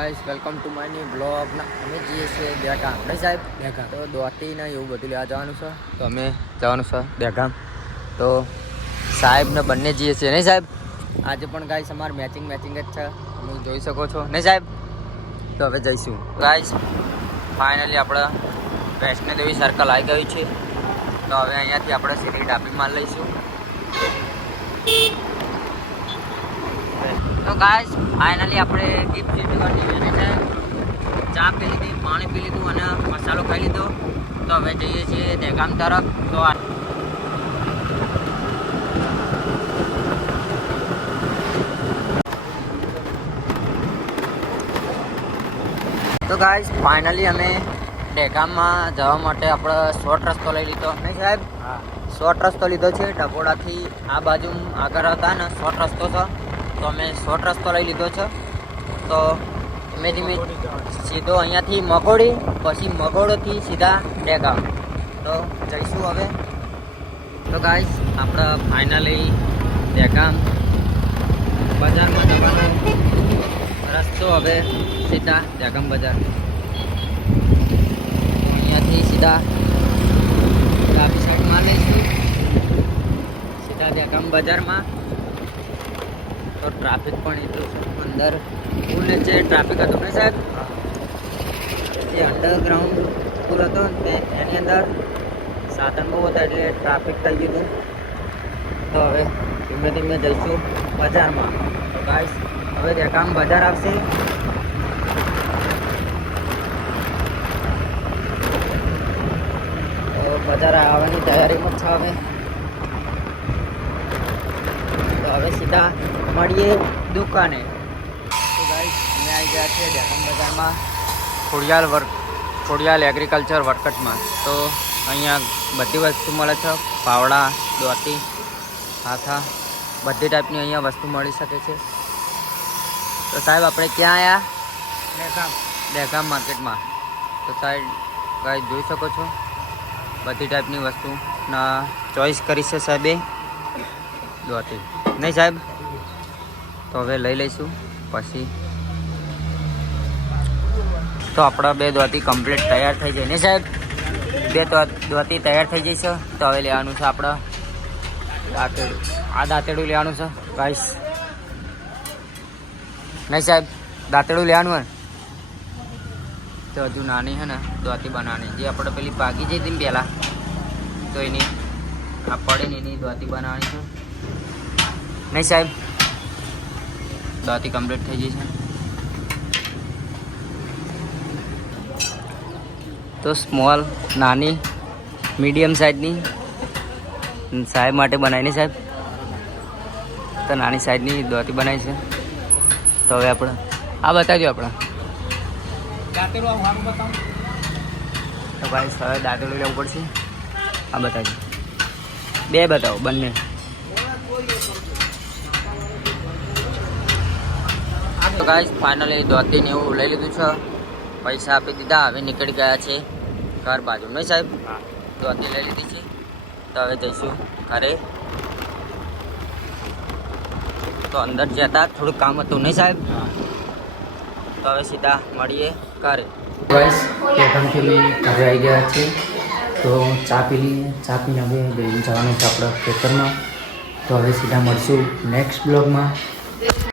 Guys welcome to my new blog અમે જઈએ છીએ બેગામ. ને સાહેબ બેગામ. તો દોતી ને એવું બધું લેવા જવાનું છે. તો અમે જવાનું છે બેગામ. તો સાહેબ ને બંને જઈએ છીએ. નહીં સાહેબ? આજે પણ ગાઈસ અમારે મેચિંગ મેચિંગ જ છે. તમે જોઈ શકો છો. નહીં સાહેબ? તો હવે જઈશું. ગાઈસ ફાઇનલી આપણે વૈષ્ણોદેવી સર્કલ આવી ગયું છે. તો હવે અહીંયાથી આપણે સીધી ડાબી લઈશું. તો ગાઈસ ફાઇનલી આપણે ગિફ્ટ જીતવા જઈએ છે ચા પી લીધી પાણી પી લીધું અને મસાલો ખાઈ લીધો તો હવે જઈએ છીએ દહેગામ તરફ. તો તો ગાઈસ ફાઇનલી અમે દહેગામમાં જવા માટે આપણે શોર્ટ રસ્તો લઈ લીધો. નહીં સાહેબ? શોર્ટ રસ્તો લીધો છે. ડભોડાથી આ બાજુ આગળ હતા ને શોર્ટ રસ્તો છે. તો અમે શોર્ટ રસ્તો લઈ લીધો છે. તો ધીમે ધીમે સીધો અહીંયાથી મગોડી, પછી મગોડોથી સીધા ડેગામ તો જઈશું હવે. તો ગાઈસ આપણે ફાઇનલી ડેગામ બજારમાં જવાનો રસ્તો હવે સીધા ડેગામ બજાર. અહીંયાથી સીધા ડાબી સાઈડમાં લઈશું સીધા ડેગામ બજારમાં. તો ટ્રાફિક પણ એટલું છે અંદર ફૂલ જે ટ્રાફિક હતું ને સાહેબ? જે અંડરગ્રાઉન્ડ પુલ હતો ને તે એની અંદર સાધન બહુ હતા એટલે ટ્રાફિક થઈ ગયું હતું. તો હવે ધીમે ધીમે જઈશું બજારમાં. તો ગાઈસ હવે દેખામ બજાર આવશે તો બજાર આવવાની તૈયારીમાં જ છે હવે તો હવે સીધા મળીએ દુકાને. તો ગાઈસ અમે આવી ગયા છીએ ડેકમ બજારમાં. ખોડિયાલ વર્ક ખોડિયાલ એગ્રીકલ્ચર વર્કટમાં તો અહીંયા બધી વસ્તુ મળે છે. પાવડા દોતી હાથા બધી ટાઈપની અહીંયા વસ્તુ મળી શકે છે. તો સાહેબ આપણે ક્યાં આવ્યા બેગામ દહેગામ માર્કેટમાં. તો સાહેબ ગાય જોઈ શકો છો. બધી ટાઈપની વસ્તુના ચોઈસ કરી છે સાહેબે. દોતી. નહીં સાહેબ? તો હવે લઈ લઈશું, પછી. તો આપણા બે દ્વાતી કમ્પ્લીટ તૈયાર થઈ જાય. નહીં સાહેબ? બે દોતી તૈયાર થઈ જશે તો હવે લેવાનું છે આપણે દાંતેડું. આ દાંતેડું લેવાનું છે ગાઈસ નહીં સાહેબ? દાંતેડું લેવાનું હોય. તો હજુ નાની છે ને, દ્વાતી બનાવવાની. જે આપણે પેલી ભાગી જઈ હતી ને પહેલાં, તો એની આ પડે ને એની દ્વાતી બનાવવાની છે. નહીં સાહેબ. દોતી કમ્પ્લીટ થઈ ગઈ છે. તો સ્મોલ નાની મીડિયમ સાઇઝની સાહેબ માટે બનાવીને સાહેબ. તો નાની સાઇઝની દોતી બનાવી છે. તો હવે આપણે આ બતાવજો આપણે. તો ભાઈ હવે દાંતેલું લેવું પડશે. આ બતાવજો બે બતાવો બંને. તો ગાઈસ ફાઇનલી ધોતી ને એવું લઈ લીધું છે. પૈસા આપી દીધા હવે નીકળી ગયા છે ઘર બાજુ નહીં સાહેબ? હા. ધોતી લઈ લીધી છે. તો હવે જઈશું ઘરે. તો અંદર જતા થોડું કામ હતું નહીં સાહેબ? તો હવે સીધા મળીએ ઘરે. ગાઈસ અમે ઘરે આવી ગયા છે તો ચા પી લઈએ. ચા પીને હવે જવાનું છે આપણા ખેતરમાં. તો હવે સીધા મળશું નેક્સ્ટ બ્લોગમાં